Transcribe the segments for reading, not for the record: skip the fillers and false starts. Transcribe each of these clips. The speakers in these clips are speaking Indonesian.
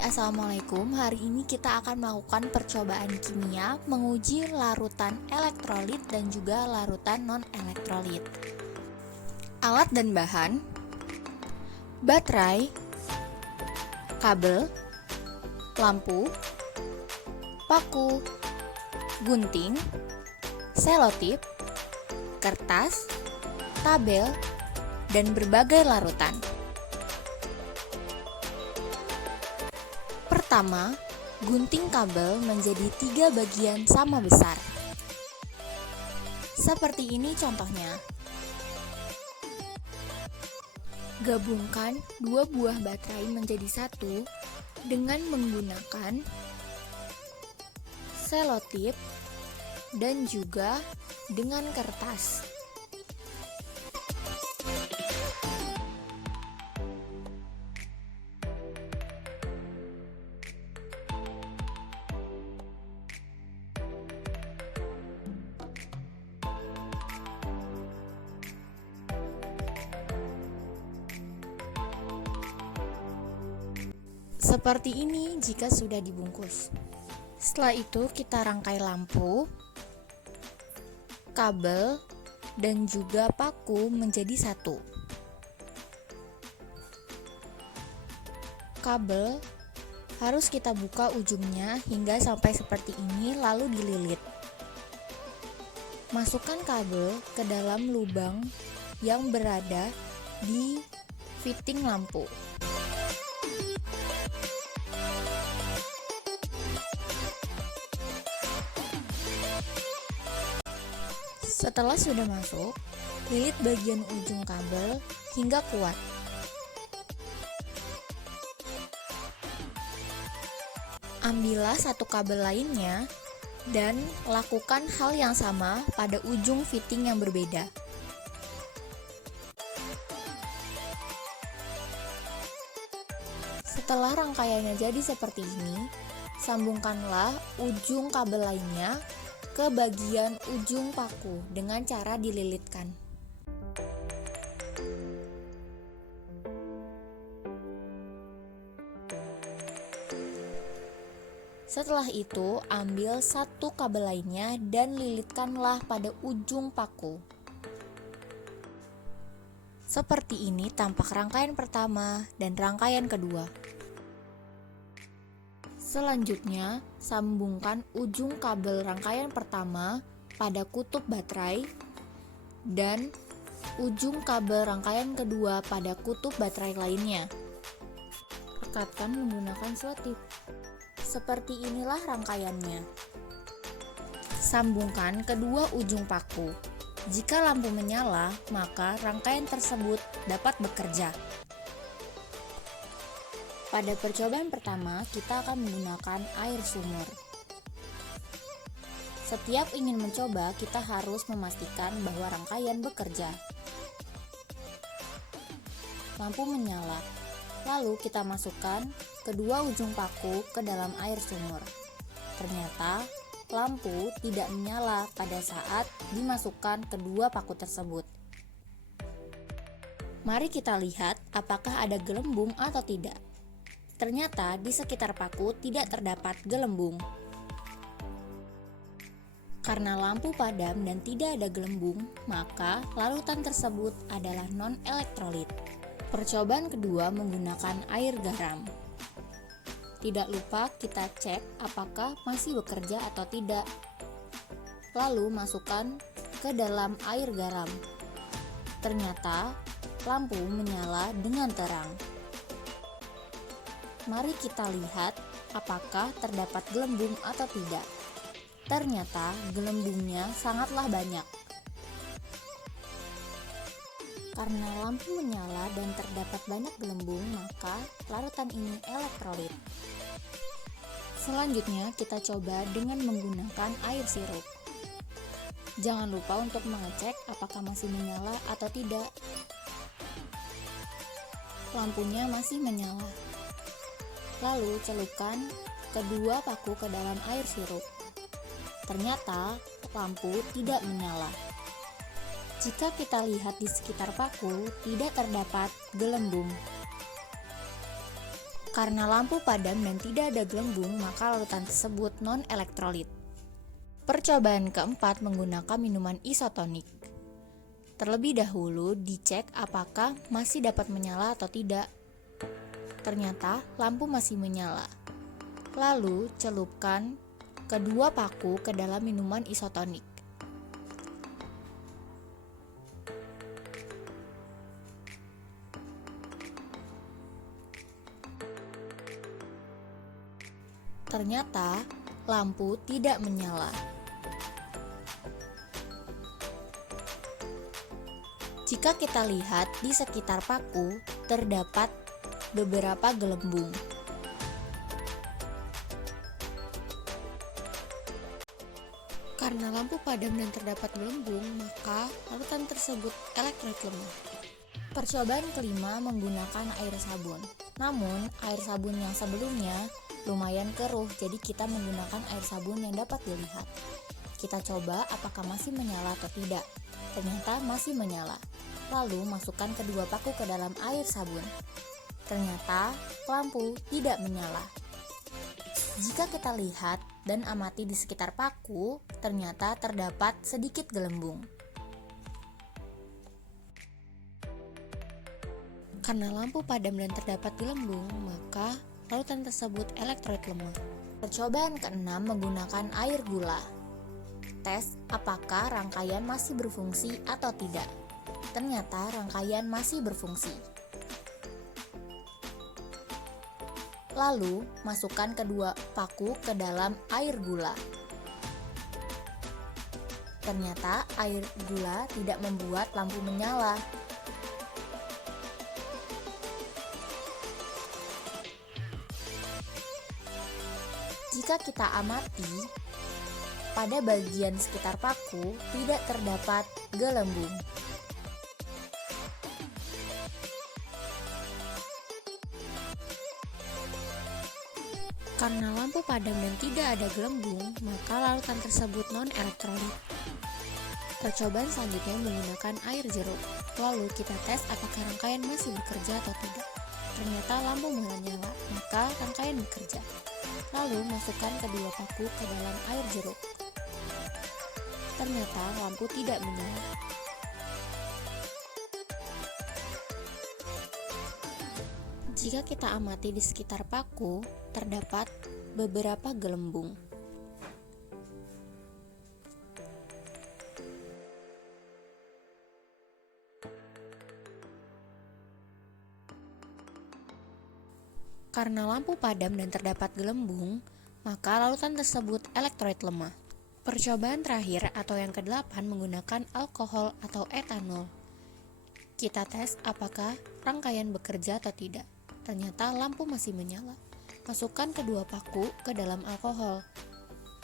Assalamualaikum. Hari ini kita akan melakukan percobaan kimia menguji larutan elektrolit dan juga larutan non-elektrolit. Alat dan bahan: baterai, kabel, lampu, paku, gunting, selotip, kertas, tabel, dan berbagai larutan. Pertama, gunting kabel menjadi 3 bagian sama besar. Seperti ini contohnya. Gabungkan 2 buah baterai menjadi satu dengan menggunakan selotip dan juga dengan kertas. Seperti ini jika sudah dibungkus. Setelah itu kita rangkai lampu, kabel, dan juga paku menjadi satu. Kabel harus kita buka ujungnya hingga sampai seperti ini, lalu dililit. Masukkan kabel ke dalam lubang yang berada di fitting lampu. Setelah sudah masuk, lilit bagian ujung kabel hingga kuat. Ambillah satu kabel lainnya dan lakukan hal yang sama pada ujung fitting yang berbeda. Setelah rangkaiannya jadi seperti ini, sambungkanlah ujung kabel lainnya ke bagian ujung paku dengan cara dililitkan. Setelah itu, ambil satu kabel lainnya dan lilitkanlah pada ujung paku. Seperti ini tampak rangkaian pertama dan rangkaian kedua. Selanjutnya, sambungkan ujung kabel rangkaian pertama pada kutub baterai dan ujung kabel rangkaian kedua pada kutub baterai lainnya. Rekatkan menggunakan selotip. Seperti inilah rangkaiannya. Sambungkan kedua ujung paku. Jika lampu menyala, maka rangkaian tersebut dapat bekerja. Pada percobaan pertama, kita akan menggunakan air sumur. Setiap ingin mencoba, kita harus memastikan bahwa rangkaian bekerja. Lampu menyala, lalu kita masukkan kedua ujung paku ke dalam air sumur. Ternyata, lampu tidak menyala pada saat dimasukkan kedua paku tersebut. Mari kita lihat apakah ada gelembung atau tidak. Ternyata di sekitar paku tidak terdapat gelembung. Karena lampu padam dan tidak ada gelembung, maka larutan tersebut adalah non-elektrolit. Percobaan kedua menggunakan air garam. Tidak lupa kita cek apakah masih bekerja atau tidak. Lalu masukkan ke dalam air garam. Ternyata lampu menyala dengan terang. Mari kita lihat apakah terdapat gelembung atau tidak. Ternyata gelembungnya sangatlah banyak. Karena lampu menyala dan terdapat banyak gelembung, maka larutan ini elektrolit. Selanjutnya kita coba dengan menggunakan air sirup. Jangan lupa untuk mengecek apakah masih menyala atau tidak. Lampunya masih menyala. Lalu celupkan kedua paku ke dalam air sirup. Ternyata lampu tidak menyala. Jika kita lihat di sekitar paku, tidak terdapat gelembung. Karena lampu padam dan tidak ada gelembung, maka larutan tersebut non-elektrolit. Percobaan keempat menggunakan minuman isotonik. Terlebih dahulu dicek apakah masih dapat menyala atau tidak. Ternyata lampu masih menyala. Lalu celupkan kedua paku ke dalam minuman isotonik. Ternyata lampu tidak menyala. Jika kita lihat di sekitar paku, terdapat beberapa gelembung. Karena lampu padam dan terdapat gelembung, maka larutan tersebut elektrolit lemah. Percobaan kelima menggunakan air sabun. Namun, air sabun yang sebelumnya lumayan keruh, jadi kita menggunakan air sabun yang dapat dilihat. Kita coba apakah masih menyala atau tidak. Ternyata masih menyala. Lalu masukkan kedua paku ke dalam air sabun. Ternyata lampu tidak menyala. Jika kita lihat dan amati di sekitar paku, ternyata terdapat sedikit gelembung. Karena lampu padam dan terdapat gelembung, maka larutan tersebut elektrolit lemah. Percobaan keenam menggunakan air gula. Tes apakah rangkaian masih berfungsi atau tidak. Ternyata rangkaian masih berfungsi. Lalu masukkan kedua paku ke dalam air gula. Ternyata air gula tidak membuat lampu menyala. Jika kita amati, pada bagian sekitar paku tidak terdapat gelembung. Karena lampu padam dan tidak ada gelembung, maka larutan tersebut non-elektrolit. Percobaan selanjutnya menggunakan air jeruk. Lalu kita tes apakah rangkaian masih bekerja atau tidak. Ternyata lampu menyala, maka rangkaian bekerja. Lalu masukkan kedua paku ke dalam air jeruk. Ternyata lampu tidak menyala. Jika kita amati di sekitar paku, terdapat beberapa gelembung. Karena lampu padam dan terdapat gelembung, maka larutan tersebut elektrolit lemah. Percobaan terakhir atau yang ke-8 menggunakan alkohol atau etanol. Kita tes apakah rangkaian bekerja atau tidak. Ternyata lampu masih menyala. Masukkan kedua paku ke dalam alkohol.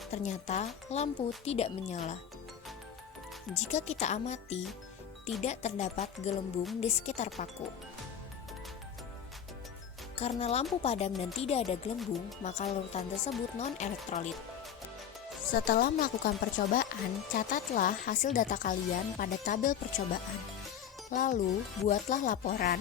Ternyata lampu tidak menyala. Jika kita amati, tidak terdapat gelembung di sekitar paku. Karena lampu padam dan tidak ada gelembung, maka larutan tersebut non-elektrolit. Setelah melakukan percobaan, catatlah hasil data kalian pada tabel percobaan. Lalu, buatlah laporan.